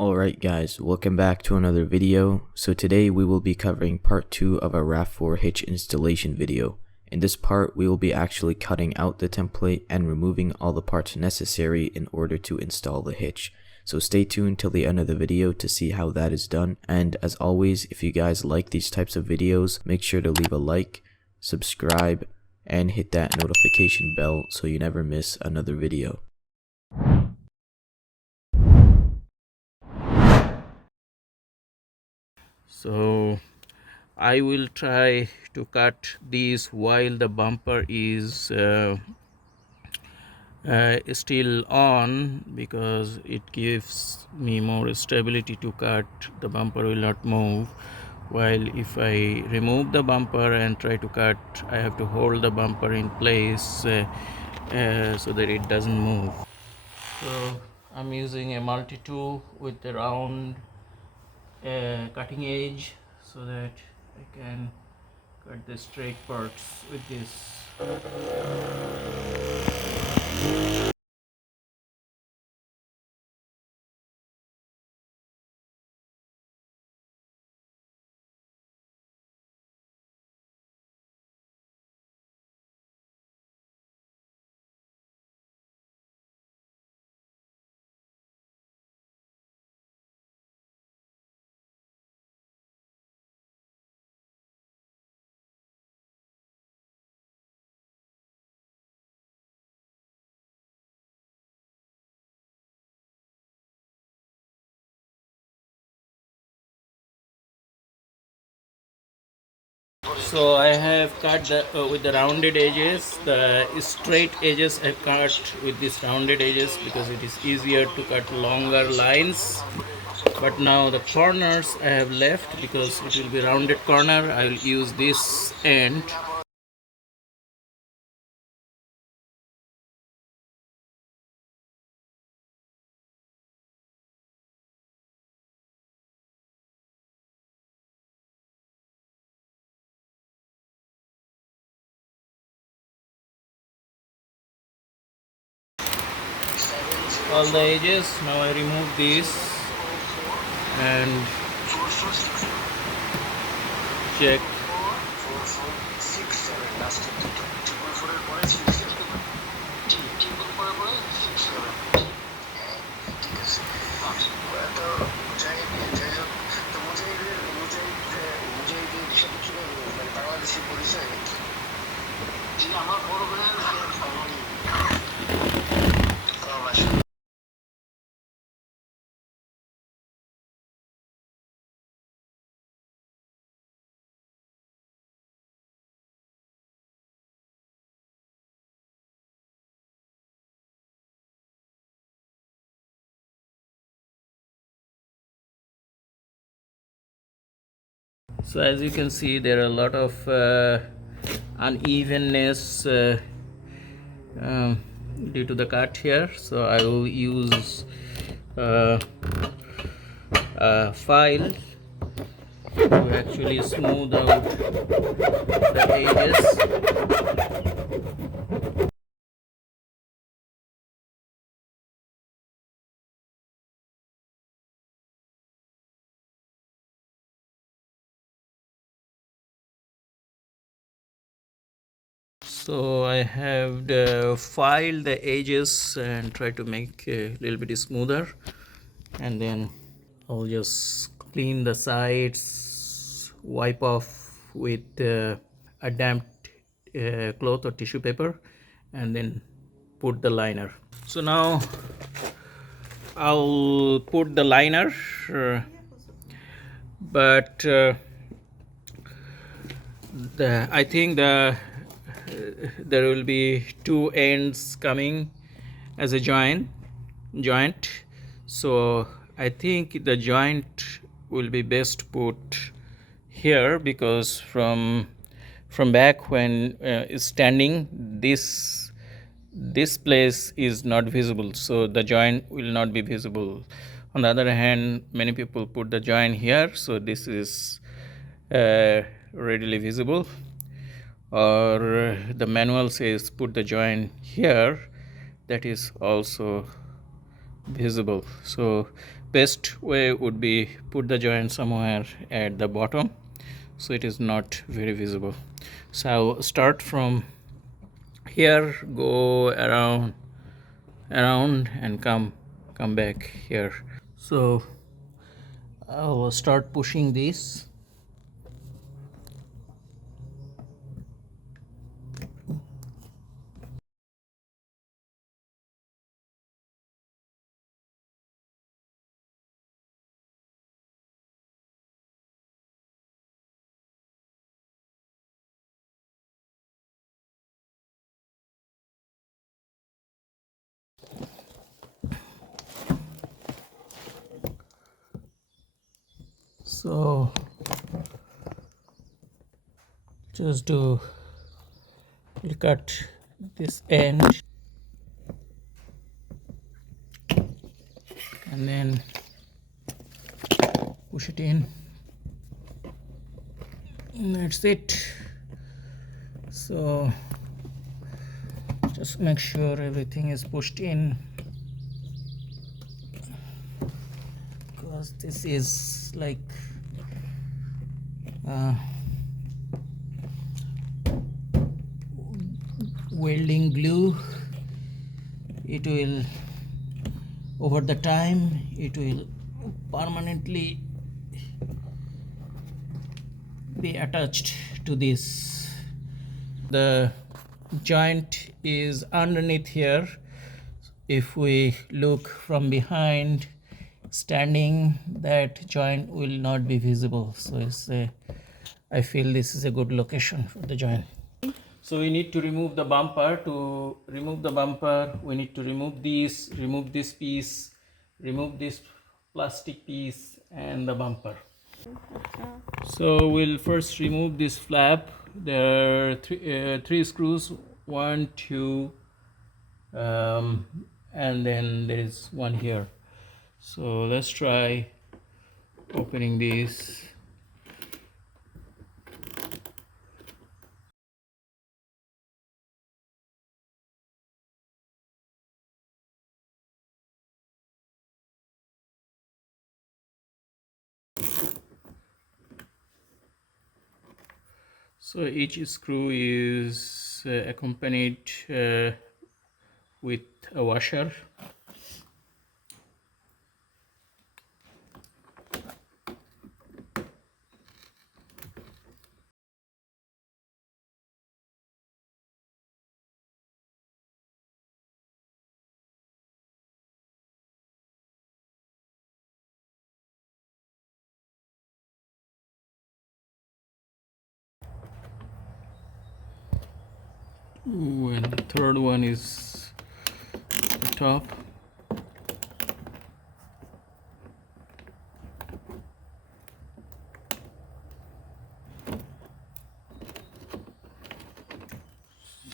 Alright guys, welcome back to another video. So today we will be covering part 2 of our Rav4 hitch installation video. In this part we will be actually cutting out the template and removing all the parts necessary in order to install the hitch. So stay tuned till the end of the video to see how that is done, and as always, if you guys like these types of videos, make sure to leave a like, subscribe, and hit that notification bell so you never miss another video. So I will try to cut these while the bumper is still on, because it gives me more stability to cut. The bumper will not move, while if I remove the bumper and try to cut, I have to hold the bumper in place so that it doesn't move. So I'm using a multi-tool with a round cutting edge so that I can cut the straight parts with this. So I have cut with the rounded edges. The straight edges I cut with these rounded edges because it is easier to cut longer lines. But now the corners I have left, because it will be rounded corner. I will use this end. All the edges. Now I remove this and check. So as you can see, there are a lot of unevenness due to the cut here. So I will use a file to actually smooth out the edges. So I have filed the edges and try to make a little bit smoother, and then I'll just clean the sides, wipe off with a damp cloth or tissue paper, and then put the liner. So now I'll put the liner, but I think there will be two ends coming as a joint. So I think the joint will be best put here, because from back when is standing, this place is not visible, so the joint will not be visible. On the other hand, many people put the joint here, so this is readily visible. Or the manual says put the joint here, that is also visible. So best way would be put the joint somewhere at the bottom so it is not very visible. So I'll start from here, go around and come back here. So I'll start pushing this. So just do cut this end and then push it in, and that's it. So just make sure everything is pushed in, because this is like welding glue. It will, over the time, it will permanently be attached to this. The joint is underneath here. If we look from behind, standing, that joint will not be visible. So I feel this is a good location for the joint. So we need to remove the bumper. To remove the bumper, we need to remove this piece, remove this plastic piece and the bumper. So we'll first remove this flap. There are three screws, one, two, and then there is one here. So let's try opening this. So each screw is accompanied with a washer. Ooh, and the third one is the top.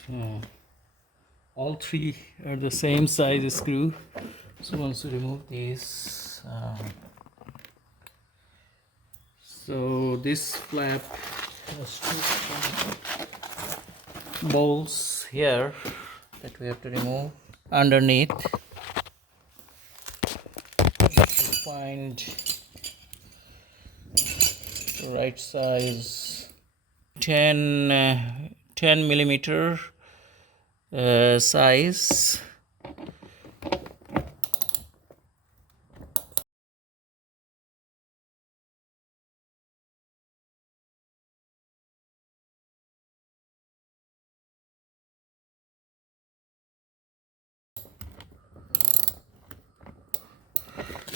So all three are the same size screw. So once you remove this, so this flap has two bolts here that we have to remove. Underneath, to find the right size, 10 millimeter size.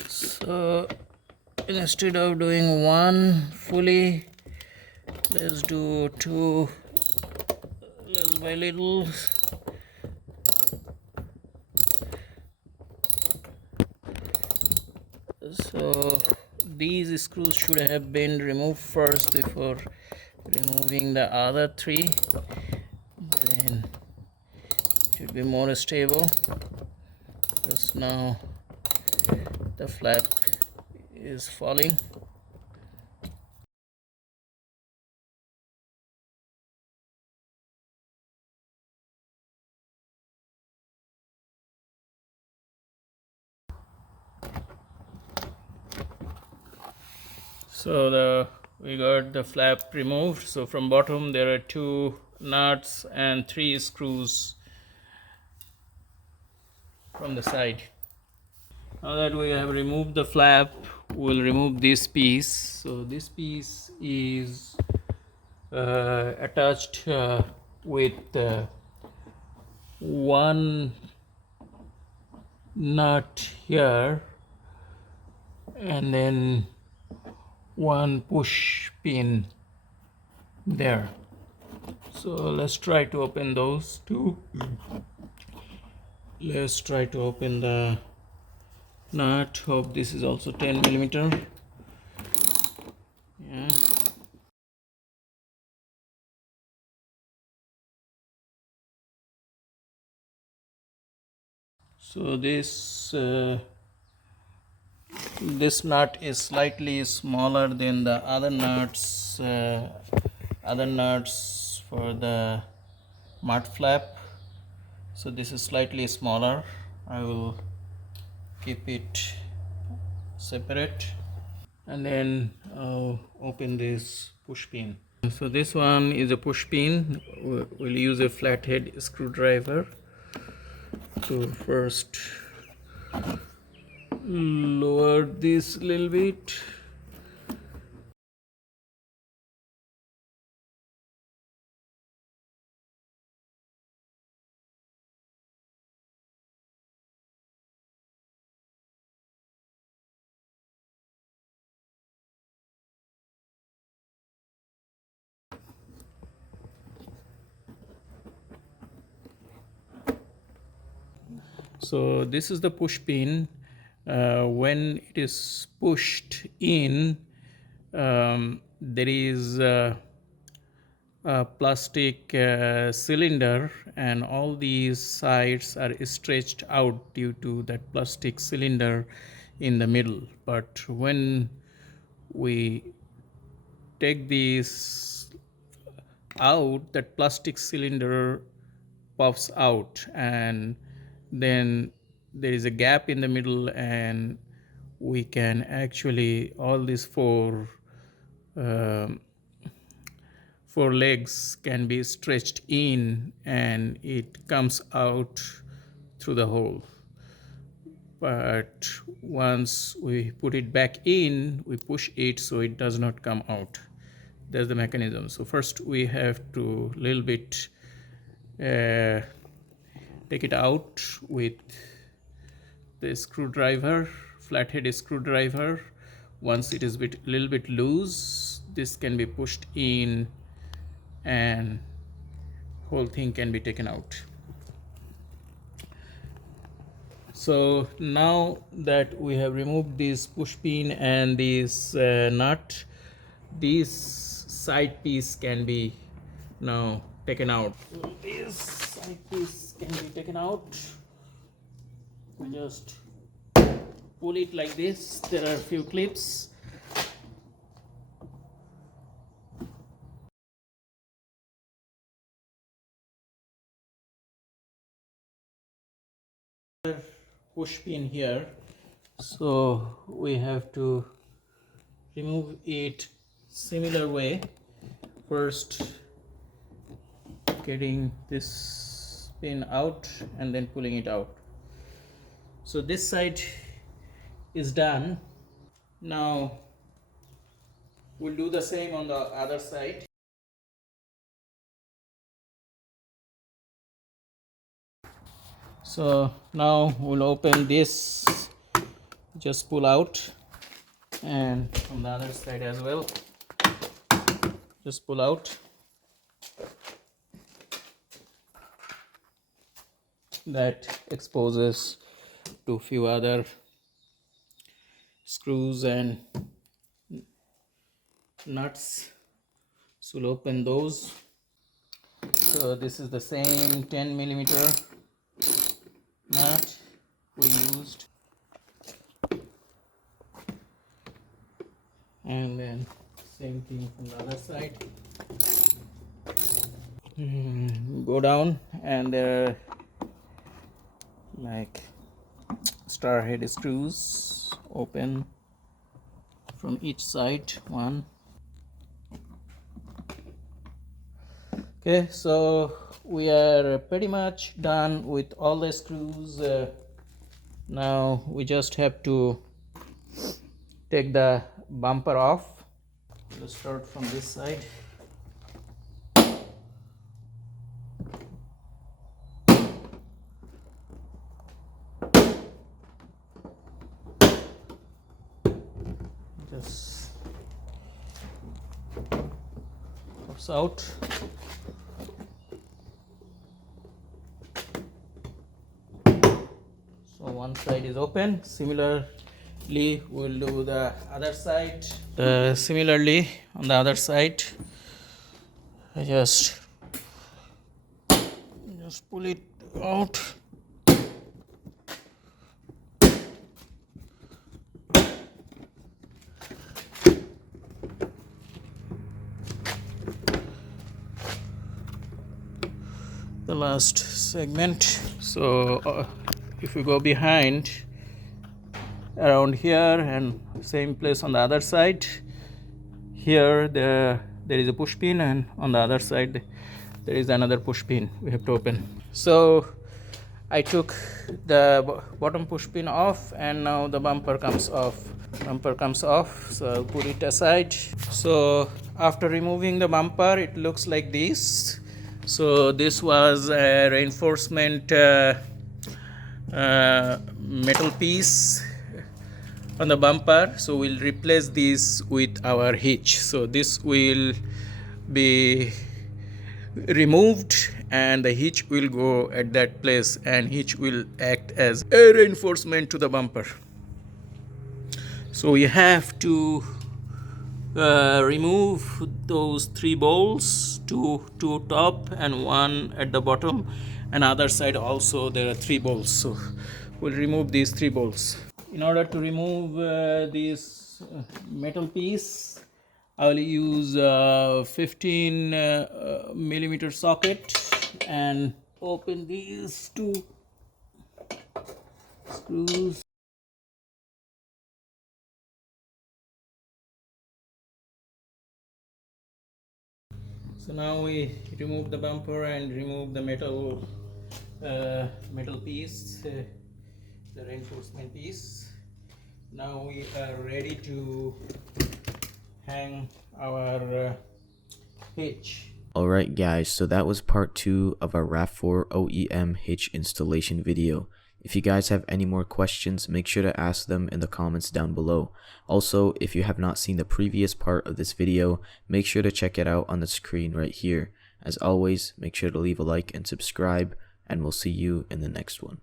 So instead of doing one fully, let's do two, little by little. So these screws should have been removed first before removing the other three, then it should be more stable, because now the flap is falling. So we got the flap removed. So from bottom there are 2 nuts and 3 screws from the side. Now that we have removed the flap, we'll remove this piece. So this piece is attached with one nut here and then one push pin there. So let's try to open those two. Let's try to open the nut. Hope this is also 10 millimeter. Yeah. So this nut is slightly smaller than the other nuts for the mud flap. So this is slightly smaller. I will keep it separate and then I'll open this push pin. So this one is a push pin. We'll use a flathead screwdriver to first lower this a little bit. So this is the push pin. When it is pushed in, there is a plastic cylinder and all these sides are stretched out due to that plastic cylinder in the middle. But when we take this out, that plastic cylinder puffs out and then there is a gap in the middle and we can actually all these um four legs can be stretched in and it comes out through the hole. But once we put it back in, we push it so it does not come out. That's the mechanism. So first we have to little bit take it out with the screwdriver, flathead screwdriver. Once it is little bit loose, this can be pushed in and whole thing can be taken out. So now that we have removed this push pin and this nut, this side piece can be now taken out. So this side piece can be taken out. We just pull it like this. There are a few clips. Push pin here, so we have to remove it similar way. First getting this pin out and then pulling it out. So this side is done. Now we'll do the same on the other side. So now we'll open this, just pull out, and from the other side as well, just pull out. That exposes to few other screws and nuts, so we'll open those. So this is the same 10 millimeter nut we used, and then same thing from the other side. Go down and there are like star head screws, open from each side. One. Okay, so we are pretty much done with all the screws. Now we just have to take the bumper off. Let's start from this side. Just pops out. So one side is open. Similarly, we'll do the other side. Similarly, on the other side, I just pull it out. The last segment. So if we go behind, around here, and same place on the other side, here there is a push pin, and on the other side there is another push pin we have to open. So I took the bottom push pin off, and now the bumper comes off. So I'll put it aside. So after removing the bumper, it looks like this. So this was a reinforcement metal piece on the bumper. So we'll replace this with our hitch. So this will be removed and the hitch will go at that place, and hitch will act as a reinforcement to the bumper. So we have to remove those 3 bolts, two top and one at the bottom, and other side also there are 3 bolts. So we'll remove these 3 bolts. In order to remove this metal piece, I will use a 15 millimeter socket and open these 2 screws. So now we remove the bumper and remove the metal piece, the reinforcement piece. Now we are ready to hang our hitch. Alright guys, so that was part 2 of our Rav4 OEM hitch installation video. If you guys have any more questions, make sure to ask them in the comments down below. Also, if you have not seen the previous part of this video, make sure to check it out on the screen right here. As always, make sure to leave a like and subscribe, and we'll see you in the next one.